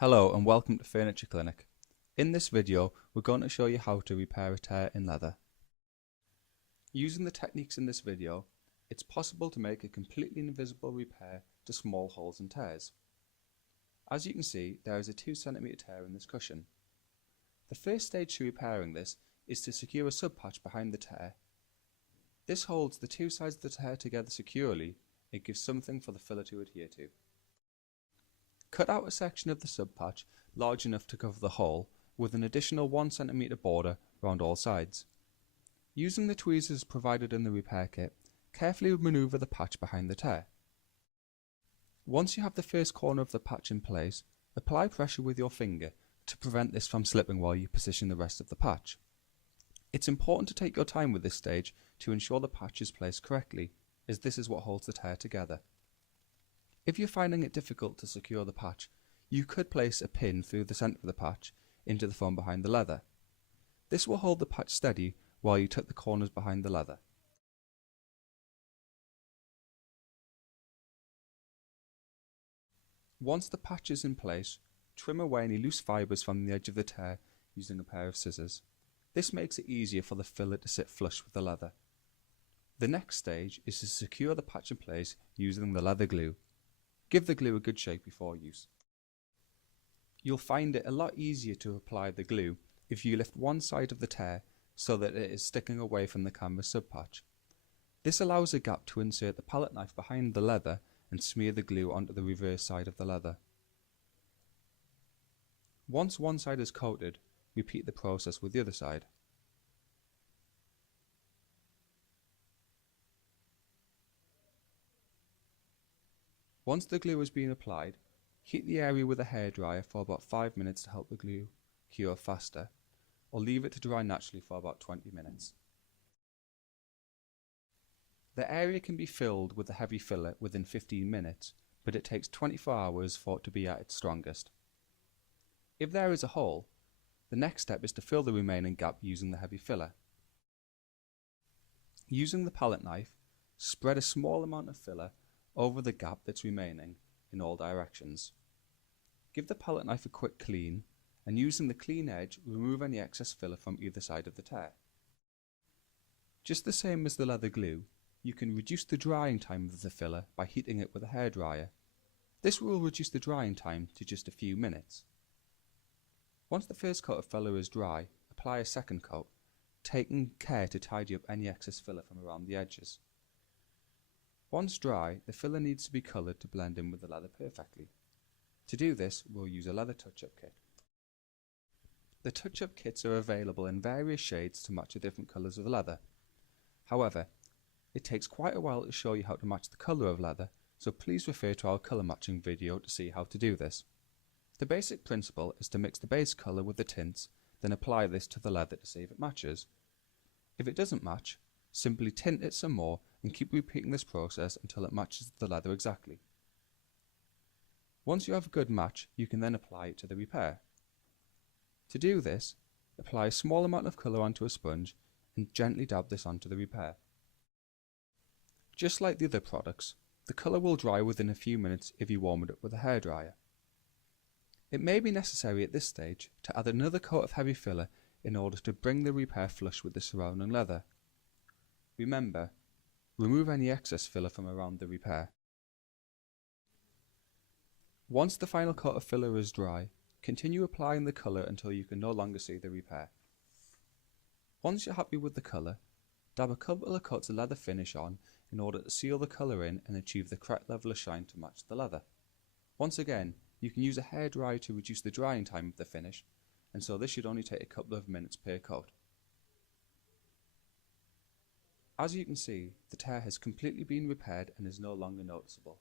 Hello and welcome to Furniture Clinic. In this video we're going to show you how to repair a tear in leather. Using the techniques in this video, it's possible to make a completely invisible repair to small holes and tears. As you can see, there is a 2 cm tear in this cushion. The first stage to repairing this is to secure a sub-patch behind the tear. This holds the two sides of the tear together securely and gives something for the filler to adhere to. Cut out a section of the sub-patch large enough to cover the hole with an additional 1 cm border around all sides. Using the tweezers provided in the repair kit, carefully manoeuvre the patch behind the tear. Once you have the first corner of the patch in place, apply pressure with your finger to prevent this from slipping while you position the rest of the patch. It's important to take your time with this stage to ensure the patch is placed correctly, as this is what holds the tear together. If you're finding it difficult to secure the patch, you could place a pin through the centre of the patch into the foam behind the leather. This will hold the patch steady while you tuck the corners behind the leather. Once the patch is in place, trim away any loose fibres from the edge of the tear using a pair of scissors. This makes it easier for the filler to sit flush with the leather. The next stage is to secure the patch in place using the leather glue. Give the glue a good shake before use. You'll find it a lot easier to apply the glue if you lift one side of the tear so that it is sticking away from the canvas sub-patch. This allows a gap to insert the palette knife behind the leather and smear the glue onto the reverse side of the leather. Once one side is coated, repeat the process with the other side. Once the glue has been applied, heat the area with a hairdryer for about 5 minutes to help the glue cure faster, or leave it to dry naturally for about 20 minutes. The area can be filled with a heavy filler within 15 minutes, but it takes 24 hours for it to be at its strongest. If there is a hole, the next step is to fill the remaining gap using the heavy filler. Using the palette knife, spread a small amount of filler over the gap that's remaining in all directions. Give the palette knife a quick clean, and using the clean edge, remove any excess filler from either side of the tear. Just the same as the leather glue, you can reduce the drying time of the filler by heating it with a hairdryer. This will reduce the drying time to just a few minutes. Once the first coat of filler is dry, apply a second coat, taking care to tidy up any excess filler from around the edges. Once dry, the filler needs to be coloured to blend in with the leather perfectly. To do this, we'll use a leather touch-up kit. The touch-up kits are available in various shades to match the different colours of leather. However, it takes quite a while to show you how to match the colour of leather, so please refer to our colour matching video to see how to do this. The basic principle is to mix the base colour with the tints, then apply this to the leather to see if it matches. If it doesn't match, simply tint it some more and keep repeating this process until it matches the leather exactly. Once you have a good match, you can then apply it to the repair. To do this, apply a small amount of colour onto a sponge and gently dab this onto the repair. Just like the other products, the colour will dry within a few minutes if you warm it up with a hairdryer. It may be necessary at this stage to add another coat of heavy filler in order to bring the repair flush with the surrounding leather. Remember, remove any excess filler from around the repair. Once the final coat of filler is dry, continue applying the colour until you can no longer see the repair. Once you're happy with the colour, dab a couple of coats of leather finish on in order to seal the colour in and achieve the correct level of shine to match the leather. Once again, you can use a hairdryer to reduce the drying time of the finish, and so this should only take a couple of minutes per coat. As you can see, the tear has completely been repaired and is no longer noticeable.